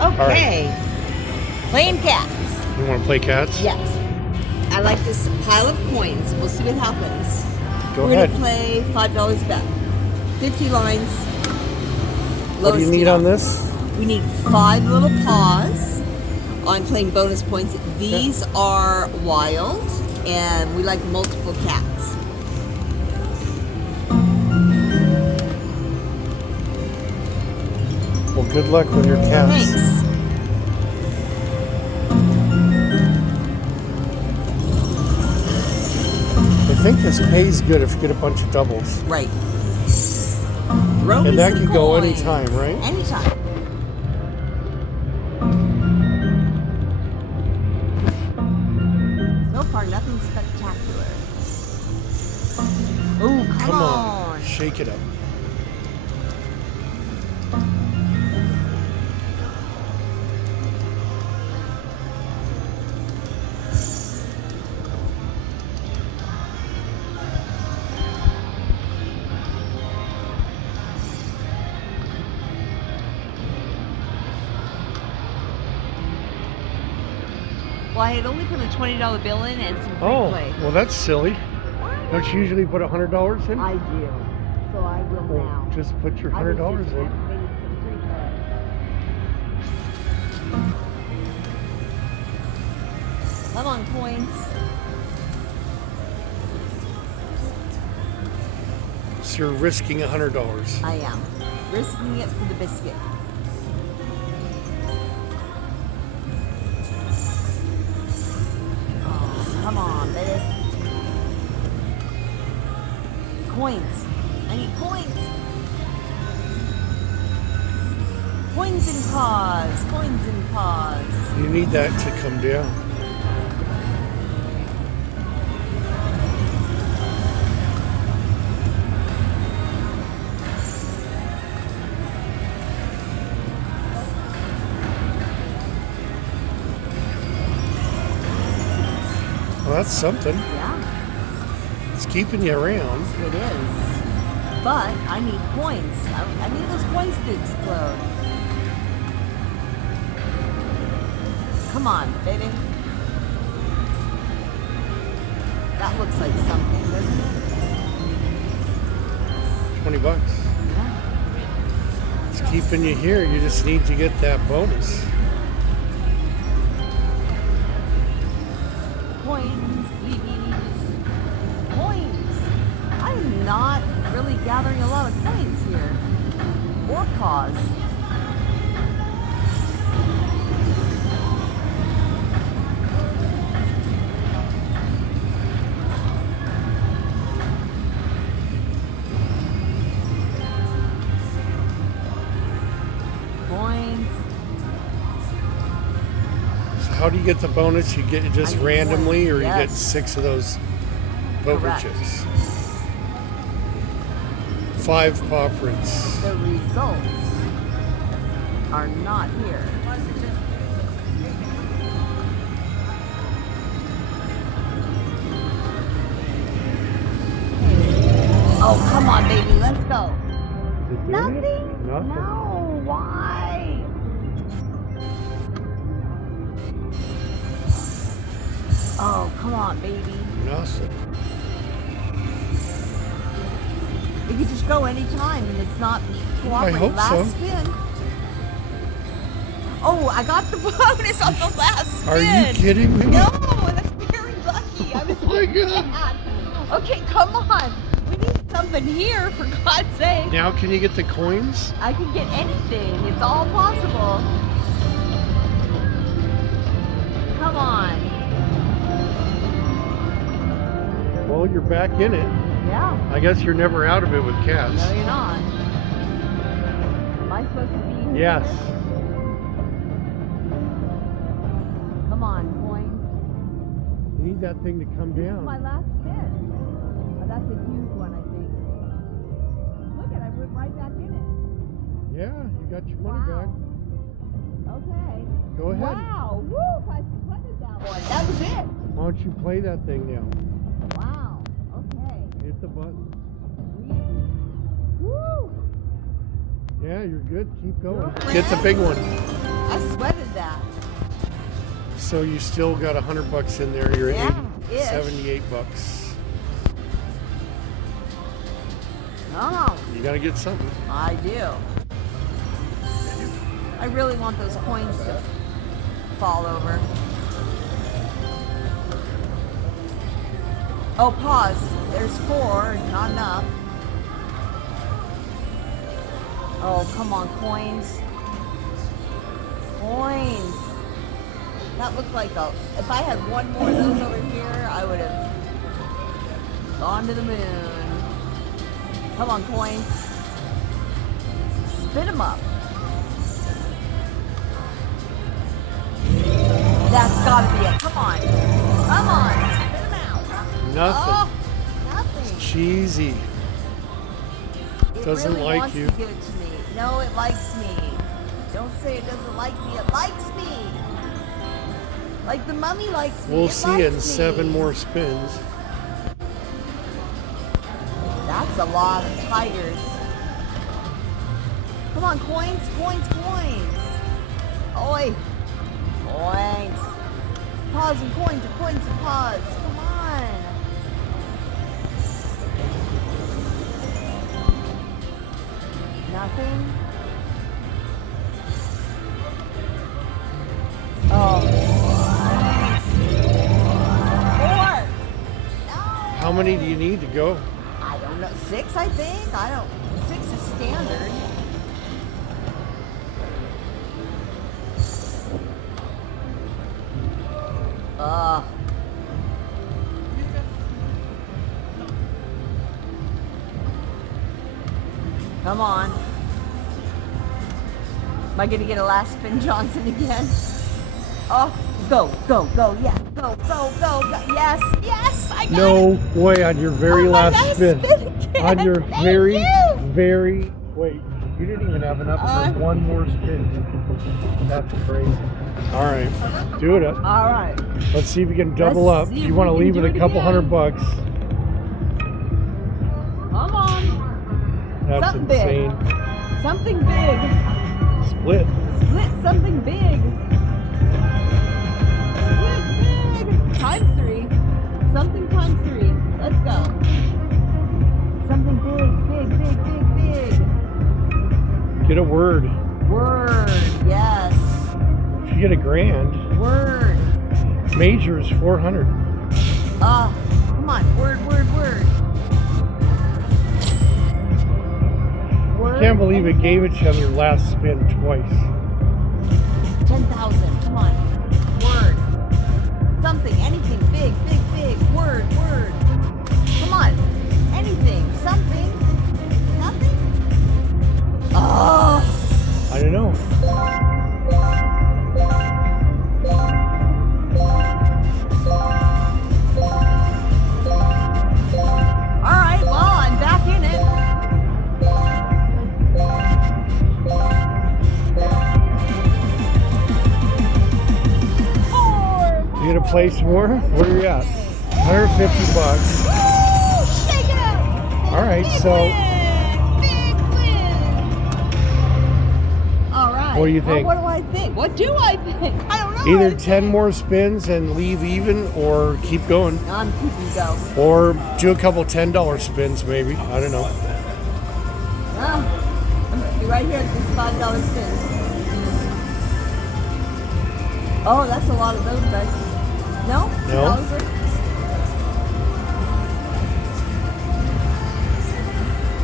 Okay. Playing cats. You want to play cats? Yes. I like this pile of coins. We'll see what happens. Go We're ahead. going to play $5 bet. 50 lines. What do you need on this? We need 5 little paws on playing bonus points. These are wild, and we like multiple cats. Well, good luck with your cats. Thanks. I think this pays good if you get a bunch of doubles. Right. And that can go anytime, right? Anytime. So far, nothing spectacular. Oh, come on. Shake it up. Well, I had only put a $20 bill in and some free play. Well, that's silly. Don't you usually put $100 in? I do. So I will now. Just put your $100 in. Come on, coins. So you're risking $100. I am. Risking it for the biscuit. Oh, come on, baby. Coins. I need coins. Coins and paws. Coins and paws. You need that to come down. Well, that's something. Yeah, It's keeping you around. it is. But I need coins. I need those coins to explode. Come on, baby. That looks like something, doesn't it? $20. Yeah. It's keeping you here. You just need to get that bonus. Coins, please. Coins. I'm not really gathering a lot of coins here. Or paws. Coins. So how do you get the bonus? You get it just I get randomly, coins, or you get yes. 6 of those poker Correct. chips? 5 paw prints. The results are not here. Oh, come on, baby, let's go. Nothing? Nothing. No, why? Oh, come on, baby. Nothing. It could just go anytime and it's not cooperating. hope Last so. spin. Oh, I got the bonus on the last spin. Are you kidding me? No, that's very lucky. I was Oh my God. sad. Okay, come on. We need something here, for God's sake. Now can you get the coins? I can get anything. It's all possible. Come on. Well, you're back in it. Yeah. I guess you're never out of it with cats. No, you're not. Am I supposed to be here? Yes. Come on, coins. You need that thing to come This is down. my last spin. Oh, that's a huge one, I think. Look at it, I went right back in it. Yeah, you got your money back. Okay. Go ahead. Wow. Woo! I sweated that one. That was it. Why don't you play that thing now? Wow. Okay. Hit the button. Woo! Yeah, you're good. Keep going. Get the big one. I So you still got $100 in there. You're Yeah, at ish. $78. Oh, You gotta get something. I do. I really want those coins to fall over. Oh, pause. There's 4, not enough. Oh, come on, coins. Coins. That looked like if I had one more of those over here, I would have gone to the moon. Come on, coins. Spin them up. That's gotta be it. Come on. Come on. Spit them out. Nothing. Oh, nothing. Cheesy. It Doesn't really like wants you. to give it to me. No, it likes me. Don't say it doesn't like me. It likes me. Like the mummy likes me. We'll it see likes in me. 7 more spins. That's a lot of tigers. Come on, coins, coins, coins. Oi. Coins. Pause and coins and coins and pause. Come on. Nothing. Oh. 4. No. How many do you need to go? I don't know. 6, I think. 6 is standard. Come on. Am I going to get a last spin Johnson again? Oh, go, go, go, yeah. Go, go, go, go. Yes, yes, I got it. No way on your very Oh, my last spin. again. On your Thank very, you. very, wait, you didn't even have enough for one more spin. That's crazy. All right, do it up. All right. Let's see if you can double Let's up. see if You want to we can leave do it a it couple again. $100. Come on. That's Something big. insane. Something big. Split. Split something big. Split big. Times 3. Something times 3. Let's go. Something big, big, big, big, big. Get a word. Word. Yes. If you get a grand, Word. major is 400. Come on. Word, word, word. Word. Can't believe it gave it to you on your last spin twice. 10,000. Come on. Word. Something. Anything. Big, big, big. Word, word. Come on. Anything. Something. Nothing. Oh. I don't know. All right. Well, I'm back in it. You gonna play some more? Where are you at? $150. Woo! Shake it up. All right, Big so win. Big win. All right. What do you think? Well, what do I think? What do I think? I don't know. either 10 more spins and leave even, or keep going, I'm keeping go. or do a couple $10 spins maybe. I don't know. I'm gonna be right here at this $5 spin. Oh, that's a lot of those guys. No? No. Those are-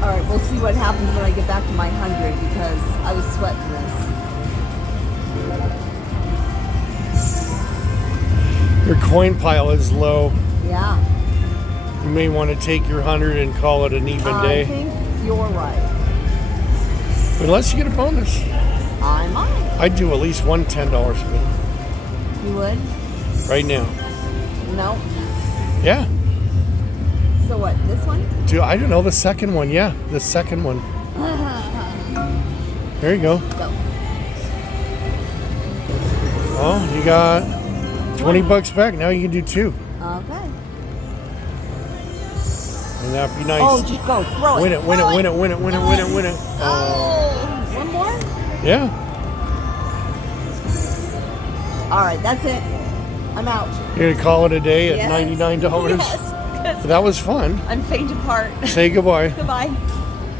All right, we'll see what happens when I get back to my 100 because I was sweating this. Your coin pile is low. Yeah. You may want to take your 100 and call it an even I day. think you're right. Unless you get a bonus. I might. I'd do at least one $10 spin You would? right now. No. Yeah. So what? This one? I don't know, the second one. Yeah, the second one. There you go. Go. Oh, you got $20 back. Now you can do 2. Okay. And that'd be nice. Oh, just go. Throw it. Win it, win it, Throw win it, win it, win it, win it, win it. Oh. One more? Yeah. All right, that's it. I'm out. You're gonna call it a day at Yes. $99? Yes. 'Cause That was fun. I'm faint of heart. Say goodbye. Goodbye.